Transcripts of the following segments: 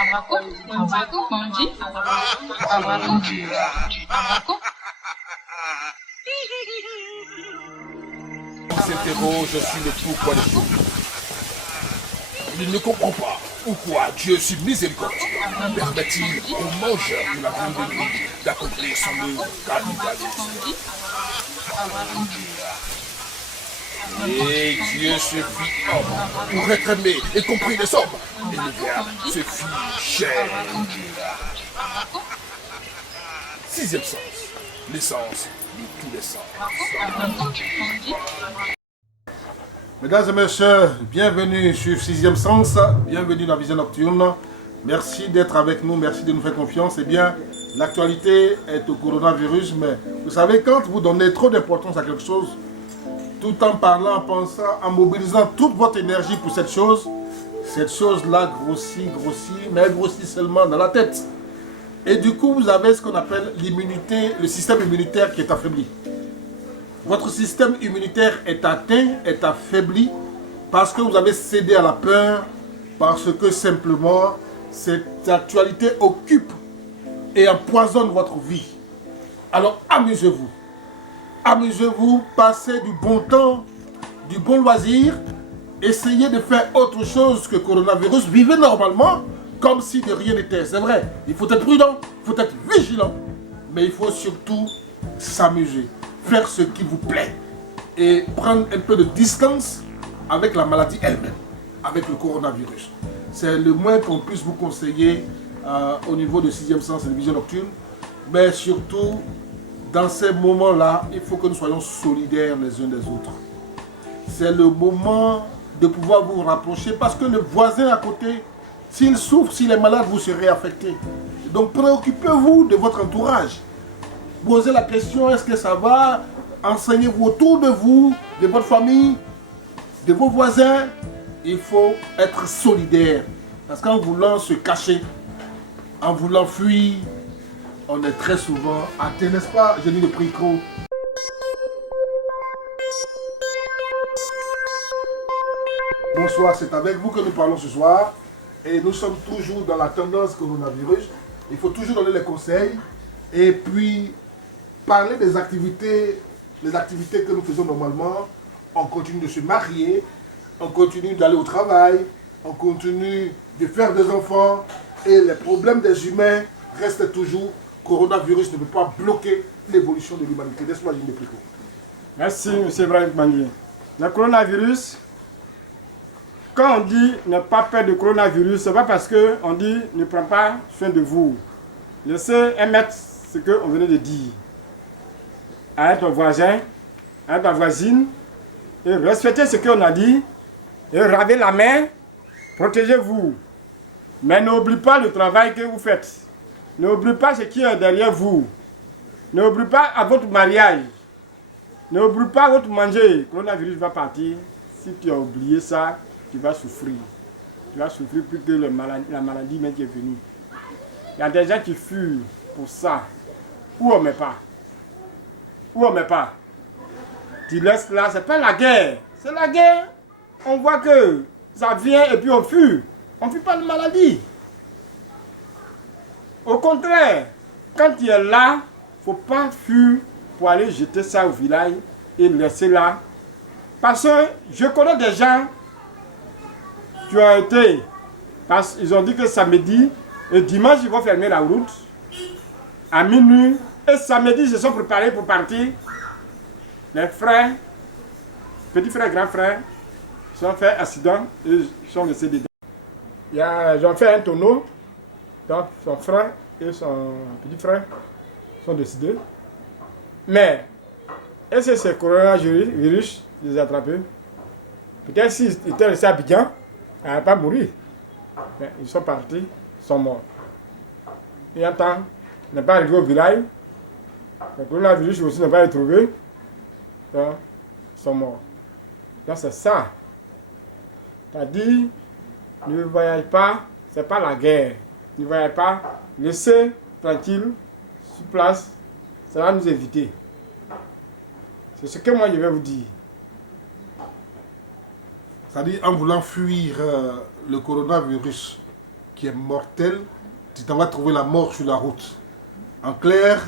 S'interroge sur le pourquoi des choses. Il ne comprend pas pourquoi Dieu si miséricordieux permet-il aux mangeurs de la viande de lui d'accomplir son œuvre cannibalisme. Et Dieu se fit homme pour être aimé et compris des hommes. Et le Verbe se fit chair. Sixième sens, l'essence de tous les sens. Mesdames et messieurs, bienvenue sur Sixième Sens, bienvenue dans la Vision Nocturne. Merci d'être avec nous, merci de nous faire confiance. Eh bien, l'actualité est au coronavirus, mais vous savez, quand vous donnez trop d'importance à quelque chose, tout en parlant, en pensant, en mobilisant toute votre énergie pour cette chose-là grossit, mais elle grossit seulement dans la tête. Et du coup, vous avez ce qu'on appelle l'immunité, le système immunitaire qui est affaibli. Votre système immunitaire est atteint, est affaibli, parce que vous avez cédé à la peur, parce que simplement, cette actualité occupe et empoisonne votre vie. Alors, amusez-vous. Amusez-vous, passez du bon temps, du bon loisir, essayez de faire autre chose que coronavirus, vivez normalement, comme si de rien n'était. C'est vrai, il faut être prudent, il faut être vigilant, mais il faut surtout s'amuser, faire ce qui vous plaît et prendre un peu de distance avec la maladie elle-même, avec le coronavirus. C'est le moins qu'on puisse vous conseiller au niveau de Sixième Sens et de Vision Nocturne, mais surtout, dans ces moments-là, il faut que nous soyons solidaires les uns des autres. C'est le moment de pouvoir vous rapprocher parce que le voisin à côté, s'il souffre, s'il est malade, vous serez affecté. Donc préoccupez-vous de votre entourage. Posez la question, est-ce que ça va? Enseignez-vous autour de vous, de votre famille, de vos voisins. Il faut être solidaire. Parce qu'en voulant se cacher, en voulant fuir, on est très souvent atteint, n'est-ce pas, Jenny de Pricot? Bonsoir, c'est avec vous que nous parlons ce soir. Et nous sommes toujours dans la tendance coronavirus. Il faut toujours donner les conseils. Et puis, parler des activités que nous faisons normalement. On continue de se marier. On continue d'aller au travail. On continue de faire des enfants. Et les problèmes des humains restent toujours. Coronavirus ne peut pas bloquer l'évolution de l'humanité. Laisse-moi dire plus court. Merci, M. Ibrahim Manier. Le coronavirus, quand on dit ne pas peur de coronavirus, ce n'est pas parce qu'on dit ne prends pas soin de vous. Laissez émettre ce qu'on venait de dire à ton voisin, à ta voisine, et respectez ce qu'on a dit, et lavez la main, protégez-vous. Mais n'oubliez pas le travail que vous faites. N'oubliez pas ce qui est derrière vous. N'oubliez pas à votre mariage. N'oubliez pas votre manger. Le coronavirus va partir. Si tu as oublié ça, tu vas souffrir. Tu vas souffrir plus que la maladie même qui est venue. Il y a des gens qui fuient pour ça. Où on ne met pas. Où on ne met pas. Tu laisses là, c'est pas la guerre. C'est la guerre. On voit que ça vient et puis on fuit. On ne fuit pas de maladie. Au contraire, quand tu es là, il ne faut pas fuir pour aller jeter ça au village et laisser là. Parce que je connais des gens qui ont été, parce qu'ils ont dit que samedi et dimanche, ils vont fermer la route à minuit. Et samedi, ils se sont préparés pour partir. Les frères, petits frères, grands frères, ils ont fait accident et ils sont laissés dedans. Ils ont fait un tonneau. Donc, son frère et son petit frère sont décédés. Mais, est-ce que c'est le coronavirus qui les a attrapés? Peut-être s'ils étaient restés à Abidjan, ils n'allaient pas mourir. Mais ils sont partis, ils sont morts. Et un temps, ils n'est pas arrivé au village. Le coronavirus aussi n'a pas été trouvé. Donc, ils sont morts. Donc, c'est ça. C'est-à-dire, ne voyage pas, c'est pas la guerre. Ne voyez pas, laissez tranquille, sur place, ça va nous éviter. C'est ce que moi je vais vous dire. C'est-à-dire en voulant fuir le coronavirus qui est mortel, tu t'en vas trouver la mort sur la route. En clair,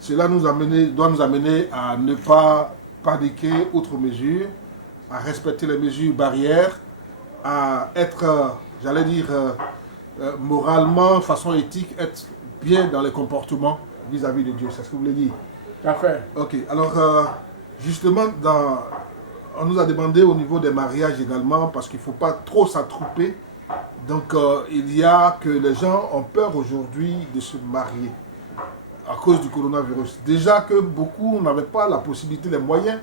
cela doit nous amener à ne pas paniquer outre mesure, à respecter les mesures barrières, à être, moralement, façon éthique, être bien dans les comportements vis-à-vis de Dieu. C'est ce que vous voulez dire? Tout à fait. Ok, alors justement, on nous a demandé au niveau des mariages également, parce qu'il ne faut pas trop s'attrouper. Donc il y a que les gens ont peur aujourd'hui de se marier à cause du coronavirus. Déjà que beaucoup n'avaient pas la possibilité, les moyens,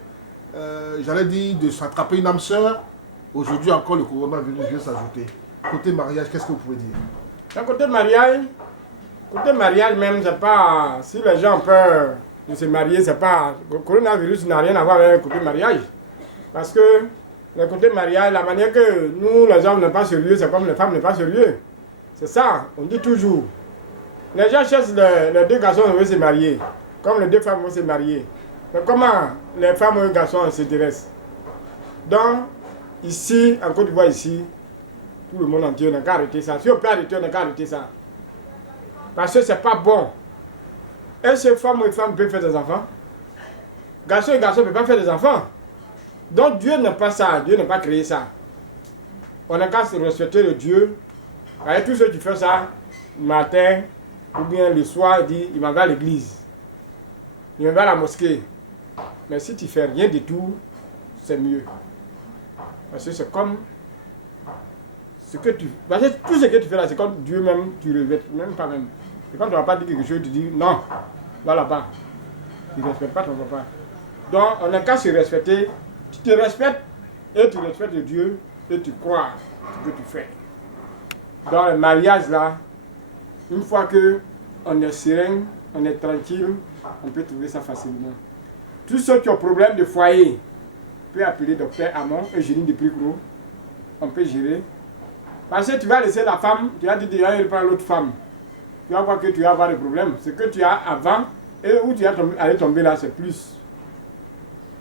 de s'attraper une âme sœur. Aujourd'hui encore, le coronavirus vient s'ajouter. Côté mariage, qu'est-ce que vous pouvez dire? Côté mariage même, c'est pas... Si les gens ont peur de se marier, c'est pas... Le coronavirus n'a rien à voir avec le côté mariage. Parce que le côté mariage, la manière que nous, les hommes, n'est pas sérieux, c'est comme les femmes n'est pas sérieux. C'est ça, on dit toujours. Les gens cherchent les deux garçons qui veulent se marier, comme les deux femmes veulent se marier. Mais comment les femmes et les garçons s'intéressent? Donc, ici, en Côte d'Ivoire, ici, tout le monde entier, on n'a qu'à arrêter ça. Si on peut arrêter, on n'a qu'à arrêter ça. Parce que c'est pas bon. Est-ce que femme ou femme peut faire des enfants? Garçon et garçon ne peuvent pas faire des enfants. Donc Dieu n'a pas ça, Dieu n'a pas créé ça. On n'a qu'à se respecter le Dieu. Avec tous ceux qui font ça, le matin, ou bien le soir, il dit, il m'en va à l'église. Il m'en va à la mosquée. Mais si tu fais rien du tout, c'est mieux. Parce que c'est comme ce que tu... Parce que tout ce que tu fais là, c'est comme Dieu même, tu le revêtes, même pas même. Et quand tu ne vas pas dire quelque chose, tu dis non, va là-bas. Tu ne respectes pas ton papa. Donc on n'a qu'à se respecter. Tu te respectes et tu respectes Dieu et tu crois ce que tu fais. Dans le mariage là, une fois qu'on est serein, on est tranquille, on peut trouver ça facilement. Tous ceux qui ont problème de foyer peuvent appeler docteur Amon, Eugénie de Pricro. On peut gérer. Parce que tu vas laisser la femme, tu vas dire déjà il prend l'autre femme. Tu vas voir que tu vas avoir des problèmes. Ce que tu as avant et où tu vas aller tomber là, c'est plus.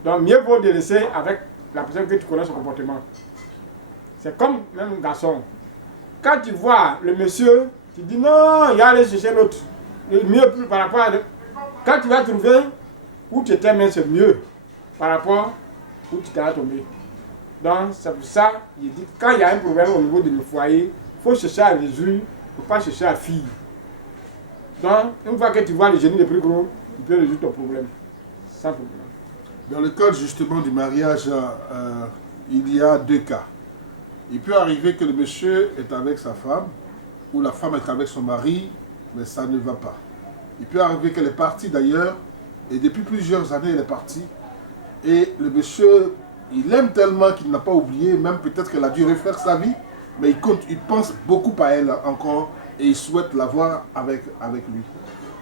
Donc mieux vaut de laisser avec la personne que tu connais son comportement. C'est comme même un garçon. Quand tu vois le monsieur, tu dis non, il va aller chercher l'autre. Le mieux plus par rapport à... Quand tu vas trouver où tu étais, c'est mieux par rapport où tu t'es tombé. Donc c'est pour ça, il dit quand il y a un problème au niveau du foyer, il faut chercher à résoudre, il ne faut pas chercher à fuir. Donc une fois que tu vois le génie le plus gros, tu peux résoudre ton problème. Sans problème. Dans le cadre justement du mariage, il y a deux cas. Il peut arriver que le monsieur est avec sa femme, ou la femme est avec son mari, mais ça ne va pas. Il peut arriver qu'elle est partie d'ailleurs, et depuis plusieurs années elle est partie, et le monsieur, il aime tellement qu'il n'a pas oublié, même peut-être qu'elle a dû refaire sa vie, mais il pense beaucoup à elle encore, et il souhaite l'avoir avec lui.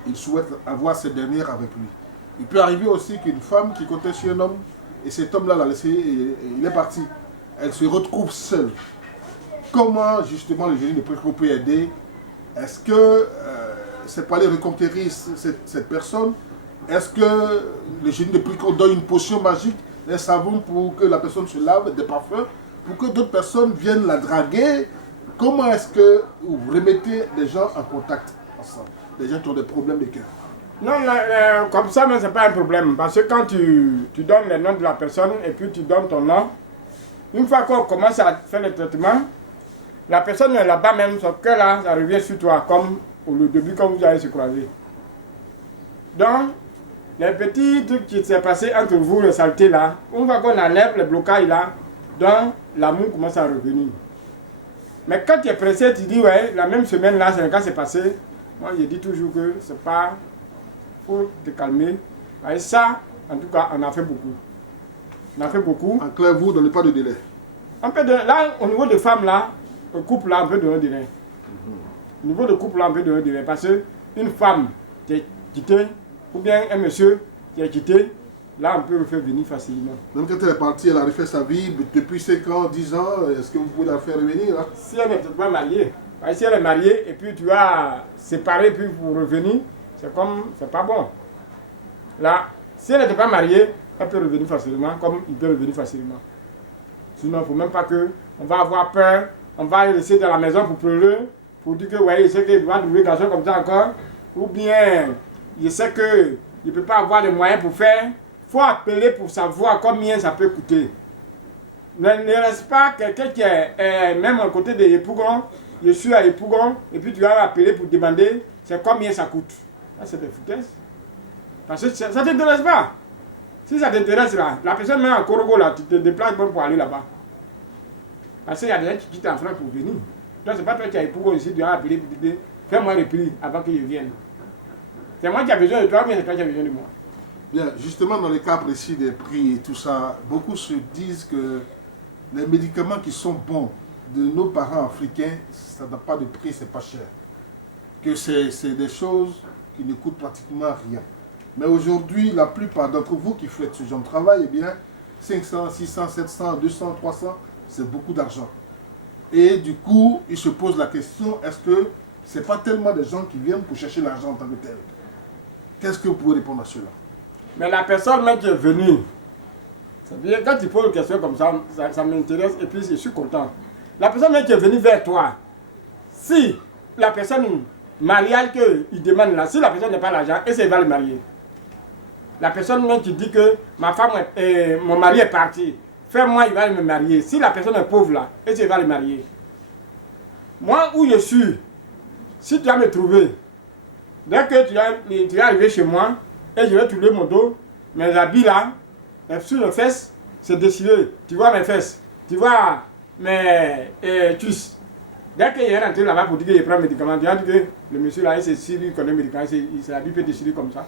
Il souhaite avoir cette dernière avec lui. Il peut arriver aussi qu'une femme qui comptait sur un homme, et cet homme-là l'a laissé, et il est parti. Elle se retrouve seule. Comment justement le génie de Pricro peut aider? Est-ce que c'est pour aller reconquérir cette personne? Est-ce que le génie de Pricro donne une potion magique, un savon pour que la personne se lave, des parfums, pour que d'autres personnes viennent la draguer? Comment est-ce que vous remettez les gens en contact ensemble? Les gens qui ont des problèmes de cœur. Non, comme ça, ce n'est pas un problème. Parce que quand tu donnes le nom de la personne et puis tu donnes ton nom, une fois qu'on commence à faire le traitement, la personne est là-bas même, son cœur là, ça revient sur toi, comme au début, quand vous allez se croiser. Donc, les petits trucs qui s'est passé entre vous, les saletés là, une fois qu'on enlève le blocage là, donc l'amour commence à revenir. Mais quand tu es pressé, tu dis, ouais, la même semaine là, c'est quand c'est passé, moi je dis toujours que c'est pas... Il faut te calmer. Et ça, en tout cas, on a fait beaucoup. On a fait beaucoup. En clair, vous ne donnez pas de délai. Là, au niveau des femmes, là, le couple, là, on peut donner un délai. Au niveau du couple, là, on peut donner un délai. Parce qu'une femme qui est quittée, ou bien un monsieur qui est quitté, là, on peut le faire venir facilement. Même quand elle est partie, elle a refait sa vie depuis 5 ans, 10 ans, est-ce que vous pouvez la faire revenir là? Si elle n'est pas mariée, si elle est mariée et puis tu as séparé puis pour revenir, c'est comme, c'est pas bon. Là, si elle n'était pas mariée, elle peut revenir facilement, comme il peut revenir facilement. Sinon, il ne faut même pas que, on va avoir peur, on va la laisser dans la maison pour pleurer, pour dire que, voyez, je sais qu'il doit trouver quelque chose comme ça encore, ou bien, je sais qu'il ne peut pas avoir les moyens pour faire, il faut appeler pour savoir combien ça peut coûter. Ne reste pas quelqu'un qui est même à côté de Yepougon, je suis à Yepougon, et puis tu vas appeler pour demander c'est combien ça coûte. Ça, c'est des foutaises. Parce que ça ne t'intéresse pas. Si ça t'intéresse, là, la personne même à Korogo, là, tu te déplaces même pour aller là-bas. Parce qu'il y a des gens qui quittent en France pour venir. Donc, ce n'est pas toi qui as Yepougon ici, tu vas appeler pour dire fais-moi le prix avant que je vienne. C'est moi qui ai besoin de toi, mais c'est toi qui as besoin de moi. Bien, justement, dans le cas précis des prix et tout ça, beaucoup se disent que les médicaments qui sont bons de nos parents africains, ça n'a pas de prix, c'est pas cher. Que c'est des choses qui ne coûtent pratiquement rien. Mais aujourd'hui, la plupart d'entre vous qui faites ce genre de travail, eh bien, 500, 600, 700, 200, 300, c'est beaucoup d'argent. Et du coup, ils se posent la question, est-ce que ce n'est pas tellement des gens qui viennent pour chercher l'argent en tant que tel? Qu'est-ce que vous pouvez répondre à cela? Mais la personne même qui est venue, c'est-à-dire quand tu poses une question comme ça m'intéresse et puis je suis content. La personne même qui est venue vers toi, si la personne mariage qu'il demande là, si la personne n'a pas l'argent, est-ce qu'il va le marier? La personne même qui dit que ma femme, mon mari est parti, fais-moi, il va me marier. Si la personne est pauvre là, est-ce qu'il va le marier? Moi où je suis, si tu vas me trouver, dès que tu es arrivé chez moi, et je vais trouver mon dos, mes habits là, sur les fesses, c'est déchiré. Tu vois mes fesses, tu vois mes cuisses. Dès qu'il est rentré là-bas pour dire qu'il prend un médicament, tu vas dire que le monsieur là, il s'est sûr qu'il connaît le médicament, il habille peut déchirer comme ça.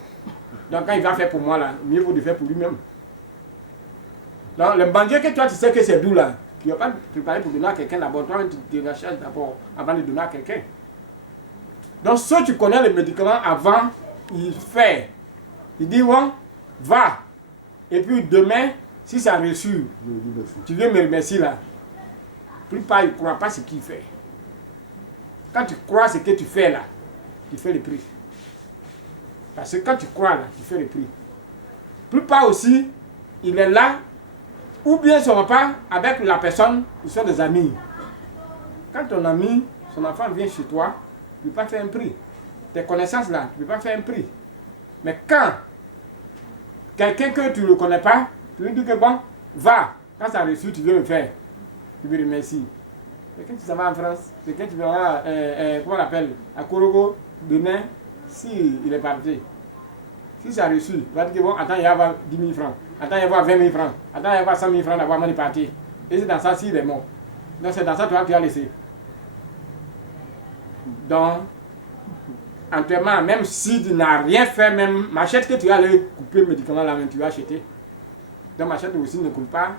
Donc quand il va faire pour moi là, mieux vaut de faire pour lui-même. Donc le bandit que toi tu sais que c'est doux là, tu ne vas pas préparer pour donner à quelqu'un d'abord, toi tu te recherches d'abord avant de donner à quelqu'un. Donc si tu connais le médicament avant, il fait. Il dit, ouais, va. Et puis demain, si ça a reçu, tu viens me remercier là. Plus pas, il ne croit pas ce qu'il fait. Quand tu crois ce que tu fais là, tu fais le prix. Parce que quand tu crois là, tu fais le prix. Plus pas aussi, il est là, ou bien son repas avec la personne, ils sont des amis. Quand ton ami, son enfant vient chez toi, tu ne peux pas faire un prix. Tes connaissances là, tu ne peux pas faire un prix. Mais quand quelqu'un que tu ne connais pas, tu lui dis que bon, va, quand ça a reçu, tu veux me faire. Tu lui remercies. Quelqu'un qui s'en va en France, quelqu'un qui va, comment on l'appelle, à Korogo, demain, s'il est parti. Si ça a reçu, il va dire que bon, attends, il va avoir 10 000 francs, attends, il va avoir 20 000 francs, attends, il va avoir 100 000 francs d'avoir mal parti. Et c'est dans ça s'il est mort. Donc c'est dans ça toi qui as laissé. Donc, entièrement, même si tu n'as rien fait, même machette que tu vas aller couper le médicament là, même tu vas acheter. Donc machette aussi ne coûte pas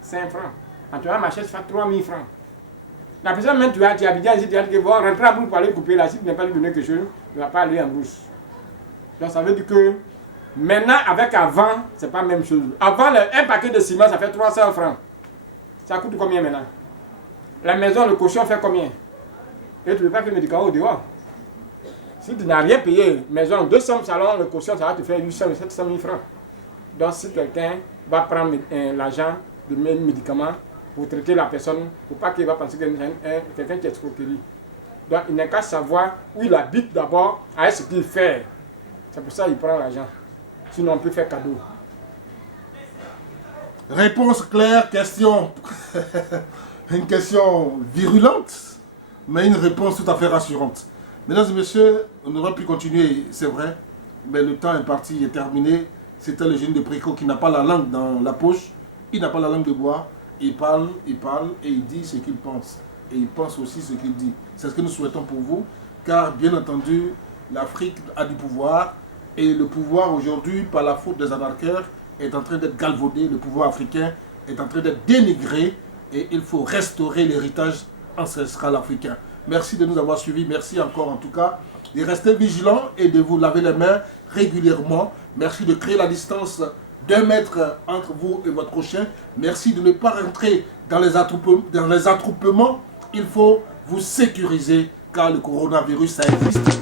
5 francs. Entièrement, machette fait 3 000 francs. La personne même tu as Abidjan ici, tu as dit que bon, rentrer à bout pour aller couper là, si tu n'as pas lui donner quelque chose, tu ne vas pas aller en brousse. Donc ça veut dire que maintenant avec avant, c'est pas la même chose. Avant, un paquet de ciment, ça fait 300 francs. Ça coûte combien maintenant? La maison, le caution fait combien? Et tu ne peux pas faire médicament au dehors. Si tu n'as rien payé, maison, 200 salons, le caution, ça va te faire 800 ou 700 000 francs. Donc si quelqu'un va prendre l'argent de mes médicaments pour traiter la personne, pour pas qu'il va penser que c'est quelqu'un qui est escroquerie. Donc il n'a qu'à savoir où il habite d'abord, avec ce qu'il fait. C'est pour ça qu'il prend l'argent. Sinon on peut faire cadeau. Réponse claire, question. Une question virulente, mais une réponse tout à fait rassurante. Mesdames et messieurs, on aurait pu continuer, c'est vrai, mais le temps est parti, il est terminé. C'était le jeune de Préco qui n'a pas la langue dans la poche, il n'a pas la langue de bois, il parle et il dit ce qu'il pense. Et il pense aussi ce qu'il dit. C'est ce que nous souhaitons pour vous, car bien entendu, l'Afrique a du pouvoir, et le pouvoir aujourd'hui, par la faute des anarcheurs, est en train d'être galvaudé, le pouvoir africain est en train d'être dénigré, et il faut restaurer l'héritage ancestral africain. Merci de nous avoir suivis, merci encore en tout cas de rester vigilants et de vous laver les mains régulièrement. Merci de créer la distance d'1 mètre entre vous et votre prochain. Merci de ne pas rentrer dans les attroupements. Il faut vous sécuriser car le coronavirus, ça existe.